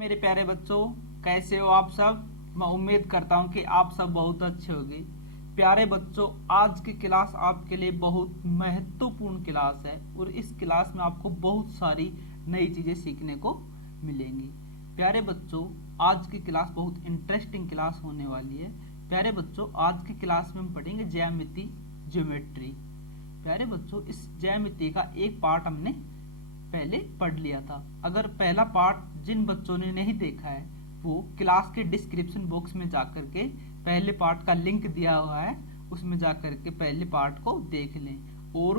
मेरे प्यारे बच्चों, कैसे हो आप सब। मैं उम्मीद करता हूँ कि आप सब बहुत अच्छे होंगे। प्यारे बच्चों, आज की क्लास आपके लिए बहुत महत्वपूर्ण क्लास है और इस क्लास में आपको बहुत सारी नई चीजें सीखने को मिलेंगी। प्यारे बच्चों, आज की क्लास बहुत इंटरेस्टिंग क्लास होने वाली है। प्यारे बच्चों, आज की क्लास में हम पढ़ेंगे ज्यामिति, ज्योमेट्री। प्यारे बच्चों, इस ज्यामिति का एक पार्ट हमने पहले पढ़ लिया था। अगर पहला पार्ट जिन बच्चों ने नहीं देखा है वो क्लास के डिस्क्रिप्शन बॉक्स में जाकर के पहले पार्ट का लिंक दिया हुआ है, उसमें जाकर के पहले पार्ट को देख लें। और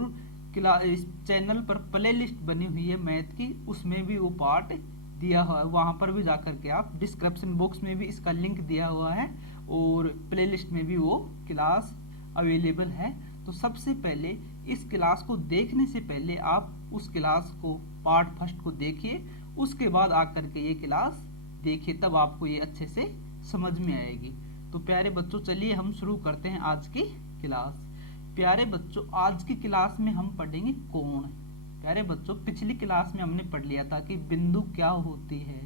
इस चैनल पर प्ले लिस्ट बनी हुई है मैथ की, उसमें भी वो पार्ट दिया हुआ है, वहां पर भी जाकर के आप डिस्क्रिप्शन बॉक्स में भी इसका लिंक दिया हुआ है और प्ले लिस्ट में भी वो क्लास अवेलेबल है। तो सबसे पहले इस क्लास को देखने से पहले आप उस क्लास को पार्ट फर्स्ट को देखिए, उसके बाद आकर के ये क्लास देखिए, तब आपको ये अच्छे से समझ में आएगी। तो प्यारे बच्चों, चलिए हम शुरू करते हैं आज की क्लास। प्यारे बच्चों, आज की क्लास में हम पढ़ेंगे कोण। प्यारे बच्चों, पिछली क्लास में हमने पढ़ लिया था कि बिंदु क्या होती है।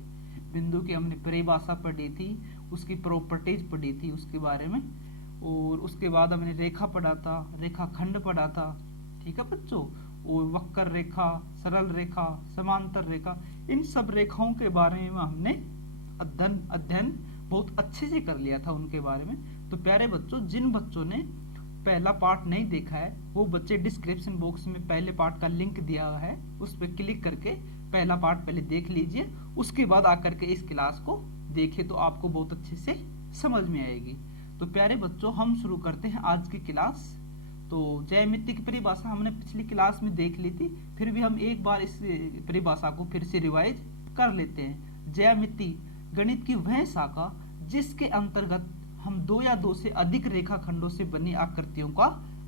बिंदु की हमने परिभाषा पढ़ी थी, उसकी प्रॉपर्टीज पढ़ी थी उसके बारे में, और उसके बाद हमने रेखा पढ़ा था, रेखाखंड पढ़ा था, ठीक है बच्चों। और वक्र रेखा, सरल रेखा, समांतर रेखा, इन सब रेखाओं के बारे में हमने अध्ययन बहुत अच्छे से कर लिया था उनके बारे में। तो प्यारे बच्चों, जिन बच्चों ने पहला पार्ट नहीं देखा है वो बच्चे डिस्क्रिप्शन बॉक्स में पहले पार्ट का लिंक दिया हुआ है, उस पर क्लिक करके पहला पार्ट पहले देख लीजिए, उसके बाद आकर के इस क्लास को देखिए तो आपको बहुत अच्छे से समझ में आएगी। तो प्यारे बच्चों, हम शुरू करते हैं आज की क्लास। तो ज्यामिति की परिभाषा हमने पिछली क्लास में देख ली थी, फिर भी हम एक बार इस परिभाषा को फिर से रिवाइज कर लेते हैं। ज्यामिति गणित की वह शाखा जिसके अंतर्गत हम दो या दो से अधिक रेखाखंडों से बनी आकृतियों का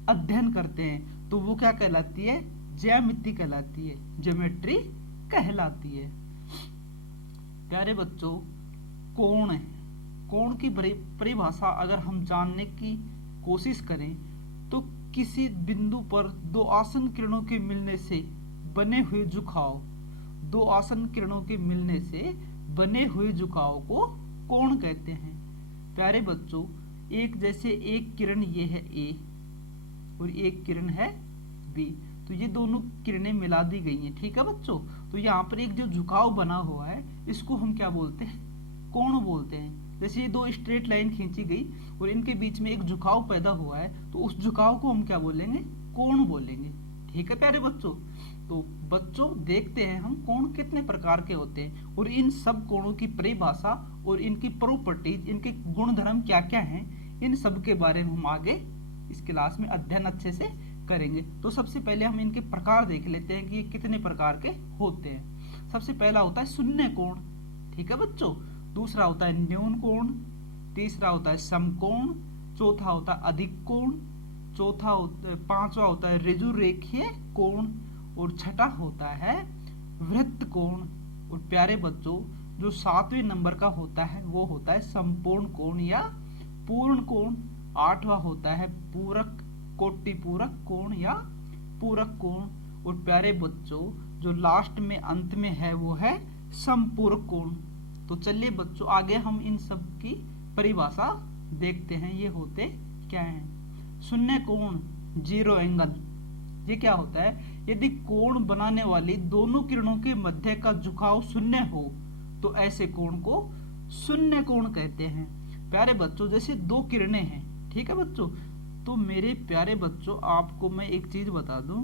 अध्ययन करते हैं, तो वो क्या कहलाती है? ज्यामिति कहलाती है, ज्योमेट्री कहलाती है। प्यारे बच्चों, कोण, कोण की परिभाषा अगर हम जानने की कोशिश करें तो किसी बिंदु पर दो आसन किरणों के मिलने से बने हुए झुकाव, दो आसन किरणों के मिलने से बने हुए झुकाव को कोण कहते हैं। प्यारे बच्चों, एक जैसे एक किरण ये है A और एक किरण है B, तो ये दोनों किरणें मिला दी गई हैं, ठीक है बच्चों। तो यहाँ पर एक जो झुकाव बना हुआ है इसको हम क्या बोलते हैं? कोण बोलते हैं। जैसे ये दो स्ट्रेट लाइन खींची गई और इनके बीच में एक झुकाव पैदा हुआ है, तो उस झुकाव को हम क्या बोलेंगे? कोण बोलेंगे, ठीक है प्यारे बच्चों। तो बच्चों, देखते हैं हम कोण कितने प्रकार के होते हैं और इन सब कोणों की परिभाषा और इनकी प्रॉपर्टीज, इनके गुणधर्म क्या क्या हैं, इन सब के बारे में हम आगे इस क्लास में अध्ययन अच्छे से करेंगे। तो सबसे पहले हम इनके प्रकार देख लेते हैं कि ये कितने प्रकार के होते हैं। सबसे पहला होता है शून्य कोण, ठीक है बच्चों। दूसरा होता है न्यून कोण, तीसरा होता है समकोण, चौथा होता है अधिक कोण, पांचवा होता है ऋजुरेखीय कोण, और छठा होता है वृत्त कोण। और प्यारे बच्चों, जो 7वें नंबर का होता है वो होता है संपूर्ण कोण या पूर्ण कोण। 8वां होता है पूरक, कोटि पूरक कोण या पूरक कोण। और प्यारे बच्चों, जो लास्ट में अंत में है वो है समपूरक कोण। तो चलिए बच्चों, आगे हम इन सब की परिभाषा देखते हैं, ये होते क्या हैं। शून्य कोण, जीरो एंगल, ये क्या होता है? यदि कोण बनाने वाली दोनों किरणों के मध्य का झुकाव शून्य हो तो ऐसे कोण को शून्य कोण कहते हैं। प्यारे बच्चों, जैसे दो किरणें हैं, ठीक है बच्चों, तो मेरे प्यारे बच्चों आपको मैं एक चीज बता दूं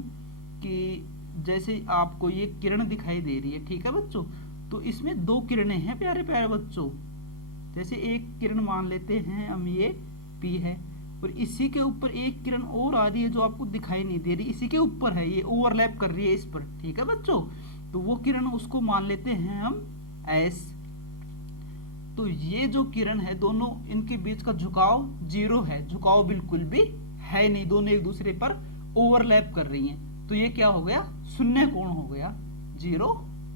कि जैसे आपको ये किरण दिखाई दे रही है, ठीक है बच्चों, तो इसमें दो किरणें हैं प्यारे प्यारे बच्चों। जैसे एक किरण मान लेते हैं हम, ये P है, और इसी के ऊपर एक किरण और आ रही है जो आपको दिखाई नहीं दे रही, इसी के ऊपर है, ये ओवरलैप कर रही है इस पर, ठीक है बच्चों। तो वो किरण उसको मान लेते हैं हम S। तो ये जो किरण है, दोनों इनके बीच का झुकाव जीरो है, झुकाव बिल्कुल भी है नहीं, दोनों एक दूसरे पर ओवरलैप कर रही हैं, तो ये क्या हो गया? शून्य कोण हो गया, जीरो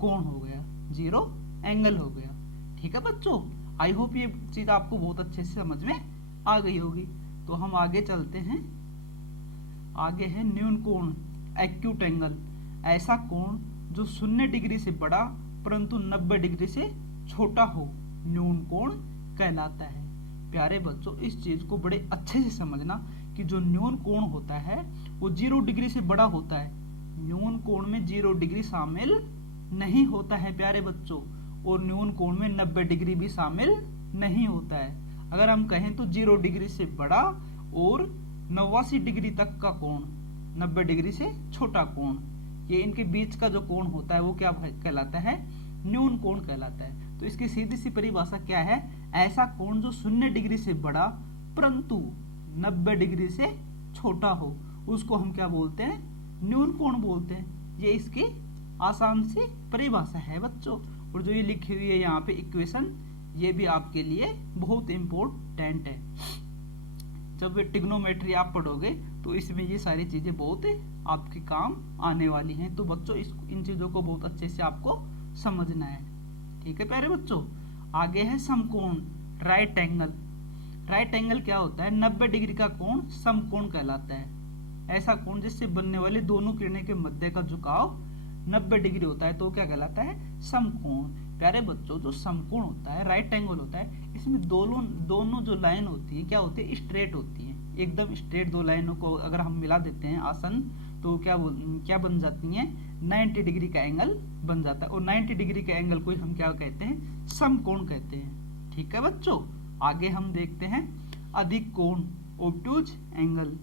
कोण हो गया, जीरो एंगल हो गया, ठीक है बच्चों। आई होप ये चीज आपको बहुत अच्छे से समझ में आ गई होगी। तो हम आगे चलते हैं। आगे है न्यून कोण, एक्यूट एंगल, ऐसा कोण जो 0 डिग्री से बड़ा परंतु 90 डिग्री से छोटा हो न्यून कोण कहलाता है। प्यारे बच्चों, इस चीज को बड़े अच्छे से समझना कि जो न्यून कोण होता है वो 0 डिग्री से बड़ा होता है। न्यून कोण में 0 डिग्री शामिल नहीं होता है प्यारे बच्चों, और न्यून कोण में 90 डिग्री भी शामिल नहीं होता है। अगर हम कहें तो 0 डिग्री से बड़ा और 89 डिग्री तक का कोण, 90 डिग्री से छोटा कोण, ये इनके बीच का जो कोण होता है वो क्या कहलाता है? न्यून कोण कहलाता है। तो इसकी सीधी सी परिभाषा क्या है? ऐसा कोण जो 0 डिग्री से बड़ा परंतु 90 डिग्री से छोटा हो, उसको हम क्या बोलते हैं? न्यून कोण बोलते हैं। ये इसकी आसान सी परिभाषा है बच्चों। और जो ये लिखी हुई है यहाँ पे इक्वेशन, ये भी आपके लिए बहुत इंपॉर्टेंट है। जब ये ट्रिग्नोमेट्री आप पढ़ोगे तो इसमें ये सारी चीजें बहुत आपके काम आने वाली हैं। तो बच्चों इन चीजों को बहुत अच्छे से आपको समझना है। ठीक है प्यारे बच्चों, आगे है समकोण, राइट एंगल। राइट एंगल क्या होता है? 90 डिग्री का कोण समकोण कहलाता है। ऐसा कोण जिससे बनने वाली दोनों किरणें के मध्य का झुकाव 90 डिग्री होता है तो क्या कहलाता है? समकोण। प्यारे बच्चों, जो समकोण होता है, राइट एंगल होता है, इसमें दोनों जो लाइन होती है क्या होती है? स्ट्रेट होती है, एकदम स्ट्रेट। दो लाइनों को अगर हम मिला देते हैं आसन तो क्या बन जाती है? 90 डिग्री का एंगल बन जाता है। और 90 डिग्री के एंगल को हम क्या कहते हैं? समकोण कहते हैं। ठीक है बच्चों, आगे हम देखते हैं अधिक कोण, ऑब्टूज एंगल।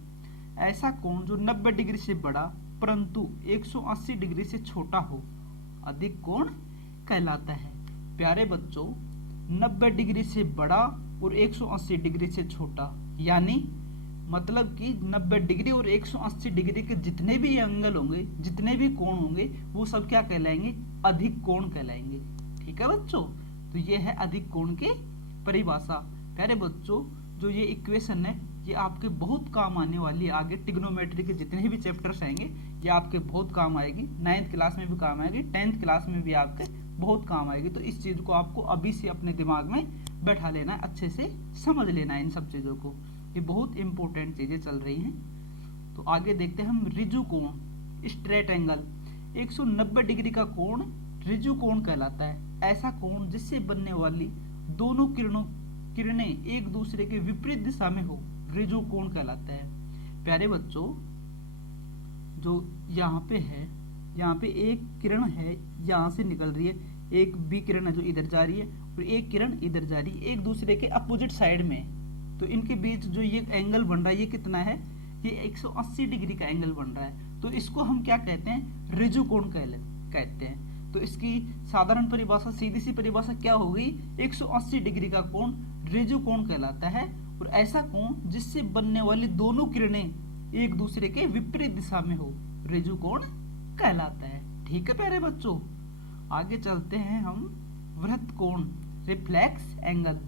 ऐसा कोण जो 90 डिग्री से बड़ा परंतु 180 डिग्री से छोटा हो, अधिक कोण कहलाता है। प्यारे बच्चों, 90 डिग्री से बड़ा और 180 डिग्री से छोटा, यानी मतलब कि 90 डिग्री और 180 डिग्री के जितने भी एंगल होंगे, जितने भी कोण होंगे, वो सब क्या कहलाएंगे? अधिक कोण कहलाएंगे। ठीक है बच्चों, तो ये है अधिक कोण की परिभाषा। प्यारे बच्चों, जो ये इक्वेशन है ये आपके बहुत काम आने वाली है। आगे ट्रिग्नोमेट्री के जितने भी चैप्टर्स आएंगे ये आपके बहुत काम आएगी। 9th क्लास में भी काम आएगी, 10th क्लास में भी आपके बहुत काम आएगी। तो इस चीज को आपको अभी से अपने दिमाग में बैठा लेना है, अच्छे से समझ लेना है इन सब चीजों को। ये बहुत इंपॉर्टेंट चीजें चल रही हैं। तो आगे देखते हैं हम ऋजु कोण, स्ट्रेट एंगल। 190 डिग्री का कोण ऋजु कोण कहलाता है। ऐसा कोण जिससे बनने वाली दोनों किरणें एक दूसरे के विपरीत दिशा में हो, ऋजु कोण कहलाता है। प्यारे बच्चों, जो यहाँ पे है, यहाँ पे एक किरण है यहाँ से निकल रही है, एक बी किरण है जो इधर जा रही है और एक किरण इधर जा रही है, एक दूसरे के अपोजिट साइड में। तो इनके बीच जो ये एंगल बन रहा है ये कितना है? ये 180 डिग्री का एंगल बन रहा है। तो इसको हम क्या कहते हैं? ऋजु कोण कहते हैं। तो इसकी साधारण परिभाषा, सीधी सी परिभाषा क्या होगी? 180 डिग्री का कोण ऋजु कोण कहलाता है। और ऐसा कोण जिससे बनने वाली दोनों किरणें एक दूसरे के विपरीत दिशा में हो, ऋजु कोण कहलाता है। ठीक है प्यारे बच्चों, आगे चलते हैं हम वृत्त कोण, रिफ्लेक्स एंगल।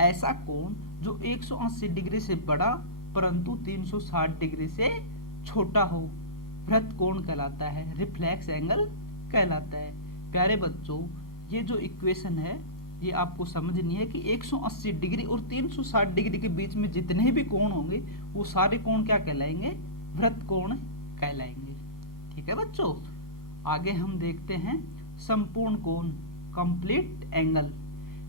ऐसा कोण जो 180 डिग्री से बड़ा परंतु 360 डिग्री से छोटा हो, वृत्त कोण कहलाता है, रिफ्लेक्स एंगल कहलाता है। प्यारे बच्चों, ये जो इक्वेशन है ये आपको समझनी है कि 180 डिग्री और 360 डिग्री के बीच में जितने भी कोण होंगे वो सारे कोण क्या कहलाएंगे? वृत्त कोण कहलाएंगे। ठीक है बच्चों, आगे हम देखते हैं संपूर्ण कोण, कंप्लीट एंगल।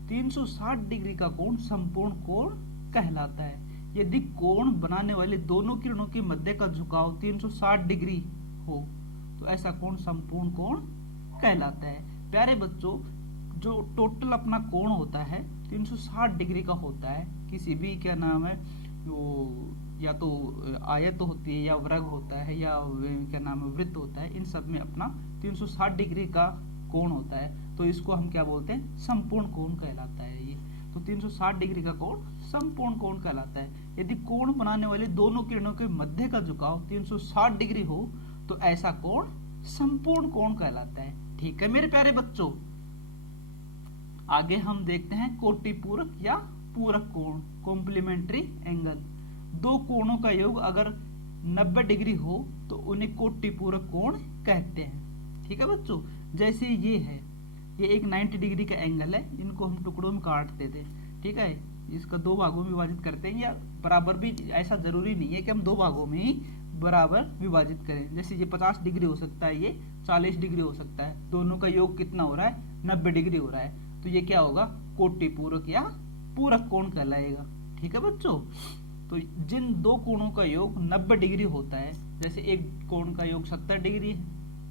360 डिग्री का कोण संपूर्ण कोण कहलाता है। यदि कोण बनाने वाले दोनों किरणों के मध्य का झुकाव 360 डिग्री हो तो ऐसा कोण संपूर्ण कोण कहलाता है। प्यारे बच्चों, जो टोटल अपना कोण होता है 360 डिग्री का होता है। किसी भी क्या नाम है वो, या तो आयत होती है या वर्ग होता है या क्या नाम है वृत्त होता है, इन सब में अपना 360 डिग्री का कोण होता है। तो इसको हम क्या बोलते हैं? संपूर्ण कोण कहलाता है ये। तो 360 डिग्री का कोण संपूर्ण कोण कहलाता है। यदि कोण बनाने वाले दोनों किरणों के मध्य का झुकाव 360 डिग्री हो तो ऐसा कोण संपूर्ण कोण कहलाता है। ठीक है मेरे प्यारे बच्चों, आगे हम देखते हैं कोटि पूरक या पूरक कोण, कॉम्प्लीमेंट्री एंगल। दो कोणों का योग अगर 90 डिग्री हो तो उन्हें कोटि पूरक कोण कहते हैं। ठीक है बच्चों, जैसे ये है, ये एक 90 डिग्री का एंगल है, इनको हम टुकड़ों में काट देते हैं। ठीक है, इसका दो भागों में विभाजित करते हैं, या बराबर भी, ऐसा जरूरी नहीं है कि हम दो भागों में ही बराबर विभाजित करें। जैसे ये 50 डिग्री हो सकता है, ये 40 डिग्री हो सकता है, दोनों का योग कितना हो रहा है? 90 डिग्री हो रहा है। तो ये क्या होगा, कोटि पूरक या पूरक कोण कहलाएगा। ठीक है बच्चों, तो जिन दो कोणों का योग 90 डिग्री होता है, जैसे एक कोण का योग 70 डिग्री है,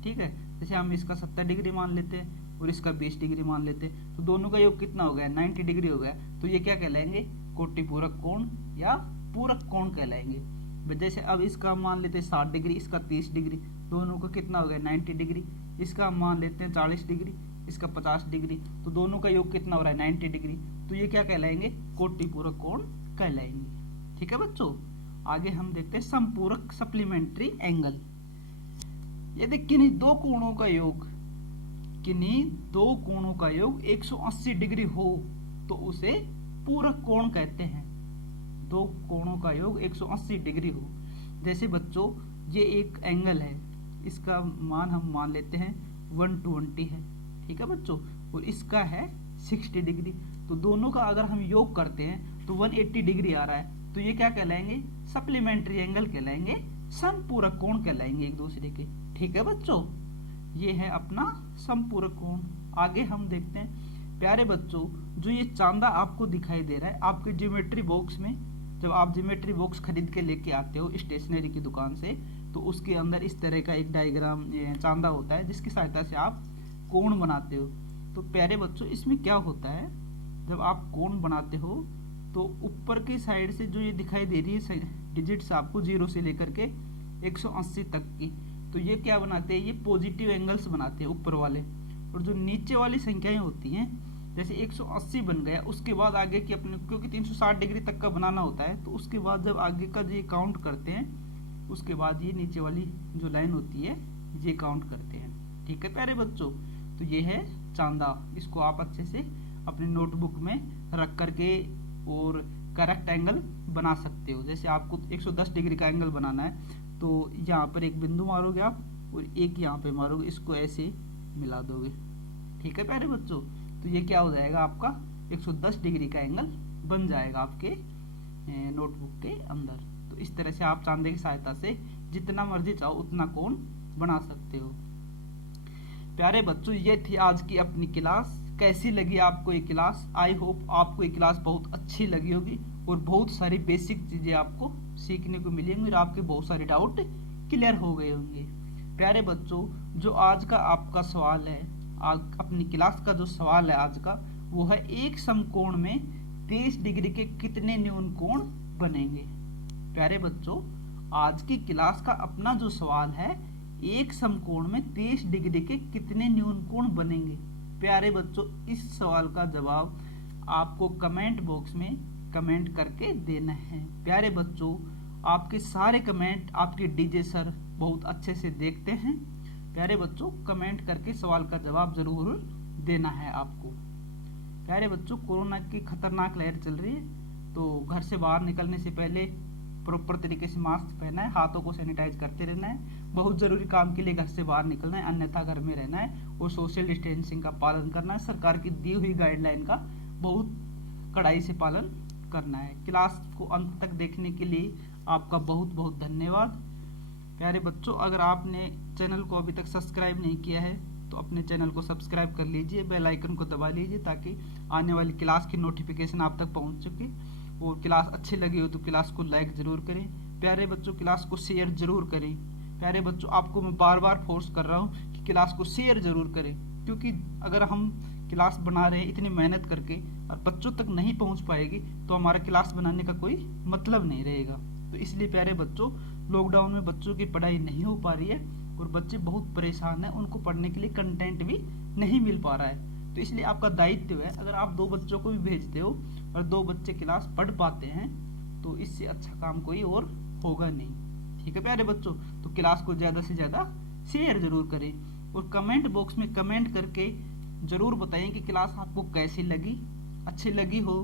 ठीक है, जैसे हम इसका 70 डिग्री मान लेते हैं और इसका 20 डिग्री मान लेते हैं, तो दोनों का योग कितना हो गया, 90 डिग्री हो गया। तो ये क्या कहलाएंगे, कोटि पूरक कोण या पूरक कोण कहलाएंगे। जैसे अब इसका मान लेते हैं 60 डिग्री, इसका 30 डिग्री, दोनों का कितना हो गया 90 डिग्री। इसका हम मान लेते हैं 40 डिग्री, इसका 50 डिग्री, तो दोनों का योग कितना हो रहा है 90 डिग्री। तो ये क्या कहलाएंगे, कोटि पूरक कोण कहलाएंगे। ठीक है बच्चों, आगे हम देखते हैं समपूरक सप्लीमेंट्री एंगल। यदि किन्हीं दो कोणों का योग 180 डिग्री हो तो उसे पूरक कोण कहते हैं। दो कोणों का योग 180 डिग्री हो, जैसे बच्चों ये एक एंगल है, इसका मान हम मान लेते हैं 120 है। ठीक है बच्चों, और इसका है 60 डिग्री, तो दोनों का अगर हम योग करते हैं तो 180 डिग्री आ रहा है, तो ये क्या कहलाएंगे, सप्लीमेंट्री एंगल कहलाएंगे, समपूरक कोण कहलाएंगे एक दूसरे के। ठीक है बच्चों, ये है अपना समपूरक कोण। आगे हम देखते हैं प्यारे बच्चों, जो ये चांदा आपको दिखाई दे रहा है आपके ज्योमेट्री बॉक्स में, जब आप ज्योमेट्री बॉक्स खरीद के लेके आते हो स्टेशनरी की दुकान से, तो उसके अंदर इस तरह का एक डायग्राम चांदा होता है जिसकी सहायता से आप कोण बनाते हो। तो प्यारे बच्चों इसमें क्या होता है, जब आप कोण बनाते हो तो ऊपर की साइड से जो ये दिखाई दे रही है डिजिट्स आपको 0 से लेकर के 180 तक की, तो ये क्या बनाते हैं, ये पॉजिटिव एंगल्स बनाते हैं ऊपर वाले। और जो नीचे वाली संख्याएं होती हैं, जैसे 180 बन गया, उसके बाद आगे की अपने, क्योंकि 360 डिग्री तक का बनाना होता है, तो उसके बाद जब आगे का ये काउंट करते हैं, उसके बाद ये नीचे वाली जो लाइन होती है ये काउंट करते हैं। ठीक है प्यारे बच्चों, तो ये है चांदा, इसको आप अच्छे से अपने नोटबुक में रख करके और करेक्ट एंगल बना सकते हो। जैसे आपको 110 डिग्री का एंगल बनाना है, तो यहाँ पर एक बिंदु मारोगे आप और एक यहाँ पे मारोगे, इसको ऐसे मिला दोगे। ठीक है प्यारे बच्चों, तो ये क्या हो जाएगा, आपका 110 डिग्री का एंगल बन जाएगा आपके नोटबुक के अंदर। तो इस तरह से आप चांदे की सहायता से जितना मर्जी चाहो उतना कोण बना सकते हो। प्यारे बच्चों, ये थी आज की अपनी क्लास। कैसी लगी आपको ये क्लास? आई होप आपको ये क्लास बहुत अच्छी लगी होगी और बहुत सारी बेसिक चीजें आपको सीखने को मिलेंगी और आपके बहुत सारे डाउट क्लियर हो गए होंगे। प्यारे बच्चों, जो आज का आपका सवाल है, अपनी क्लास का जो सवाल है आज का, वो है एक समकोण में 30 डिग्री के कितने न्यून कोण बनेंगे। प्यारे बच्चों, आज की क्लास का अपना जो सवाल है, एक समकोण में 30 डिग्री के कितने न्यून कोण बनेंगे। प्यारे बच्चों, इस सवाल का जवाब आपको कमेंट बॉक्स में कमेंट करके देना है। प्यारे बच्चों, आपके सारे कमेंट आपके डीजे सर बहुत अच्छे से देखते हैं। प्यारे बच्चों, कमेंट करके सवाल का जवाब जरूर देना है आपको। प्यारे बच्चों, कोरोना की खतरनाक लहर चल रही है, तो घर से बाहर निकलने से पहले प्रॉपर तरीके से मास्क पहनना है, हाथों को सैनिटाइज करते रहना है, बहुत जरूरी काम के लिए घर से बाहर निकलना है, अन्यथा घर में रहना है और सोशल डिस्टेंसिंग का पालन करना है। सरकार की दी हुई गाइडलाइन का बहुत कड़ाई से पालन करना है। क्लास को अंत तक देखने के लिए आपका बहुत बहुत धन्यवाद। प्यारे बच्चों, अगर आपने चैनल को अभी तक सब्सक्राइब नहीं किया है तो अपने चैनल को सब्सक्राइब कर लीजिए, बेल आइकन को दबा लीजिए ताकि आने वाली क्लास की नोटिफिकेशन आप तक पहुंच सके। और क्लास अच्छी लगी हो तो क्लास को लाइक जरूर करें। प्यारे बच्चों, क्लास को शेयर जरूर करें। प्यारे बच्चों, आपको मैं बार बार फोर्स कर रहा हूँ कि क्लास को शेयर जरूर करें, क्योंकि अगर हम क्लास बना रहे हैं इतनी मेहनत करके और बच्चों तक नहीं पहुँच पाएगी तो हमारा क्लास बनाने का कोई मतलब नहीं रहेगा। तो इसलिए प्यारे बच्चों, लॉकडाउन में बच्चों की पढ़ाई नहीं हो पा रही है और बच्चे बहुत परेशान हैं, उनको पढ़ने के लिए कंटेंट भी नहीं मिल पा रहा है। तो इसलिए आपका दायित्व है, अगर आप 2 बच्चों को भी भेजते हो और 2 बच्चे क्लास पढ़ पाते हैं तो इससे अच्छा काम कोई और होगा नहीं। ठीक है प्यारे बच्चों, तो क्लास को ज़्यादा से ज़्यादा शेयर जरूर करें और कमेंट बॉक्स में कमेंट करके जरूर बताएं कि क्लास आपको कैसी लगी। अच्छी लगी हो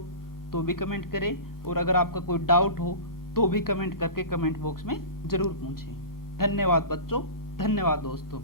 तो भी कमेंट करें और अगर आपका कोई डाउट हो तो भी कमेंट करके कमेंट बॉक्स में जरूर पूछें। धन्यवाद बच्चों, धन्यवाद दोस्तों।